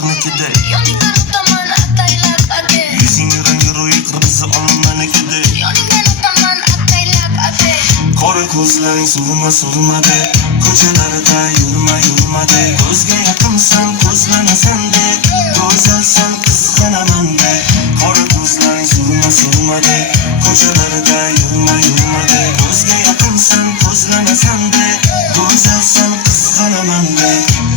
qizlarnikida. Yoningdan o'taman ataylab ade. Yuzing rangi qirmizı olmanikida. Yoningdan o'taman ataylab ade. Qora ko'zlaring so'lma-so'lmade. Ko'chalarda yurma-yurmade. Ko'zga yaqinsan, ko'zlanasan de. Go'zalsan, qizg'anaman de. Qora ko'zlaring so'lma-so'lmade. Ko'chalarda yurma-yurmade. Ko'zga yaqinsan, ko'zlanasan de. Go'zalsan, qizg'anaman de.